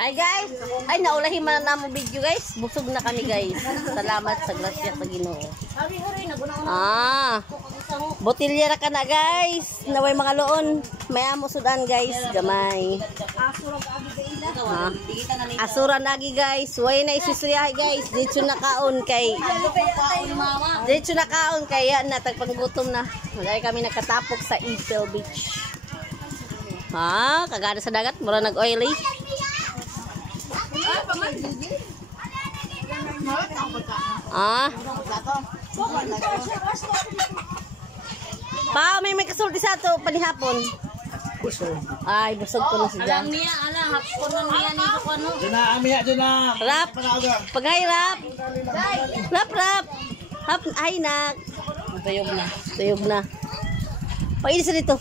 Hi guys! Ay, naulahin man na mo video guys. Busog na kami guys. Salamat sa grasya sa Ginoo. Botilya ka na guys. Naway mga loon. Maya mo sudan guys. Gamay. Asuran lagi guys. Way na isusriyahay guys. Dito na kaon kay. Dito na kaon kaya na tagpanggutom na. Dahil kami nakatapok sa Eagle Beach. Kagada sa dagat. Mura nag-oily. May kasulti sa ito panihapon. Ay, busog ko na si Jan. Alang niya, hapon na niya nito ko ano. Dina. Rap. Pagay rap. Rap. Hap, ay nak. Tuyog na. Painis na dito.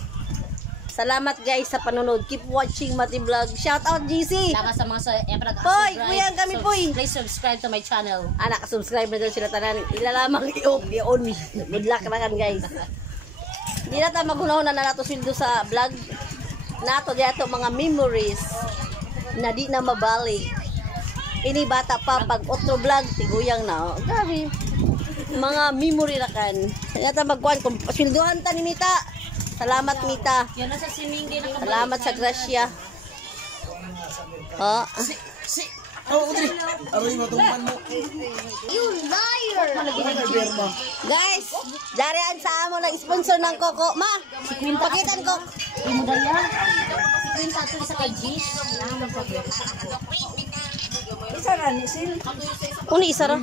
Salamat guys sa panonood. Keep watching Mati Vlog. Shout out GC. Salamat sa mga Poy, kuya kami poy. Please subscribe to my channel. Subscribe na daw sila tanan. Ilalamang i-on. Good luck na kan guys. Hindi na tayo magunahon na nato sildo sa vlog. Nato dito mga memories na di na mabalik. Ini bata pa pag otro vlog tiguyang na. Grabe. Mga memory na kan. Kaya ta magkuan kung silduhan ta ni Mita. Salamat Mita. Yan na sa simingge na kabalik. Salamat sa grasya. Udri. Aroy mo tumpan mo. You liar! Guys, darian sa amo na sponsor ng Coco. Ma, pakitan ko. Imo daya. Kwenta to sa kajis. Uni isa ra.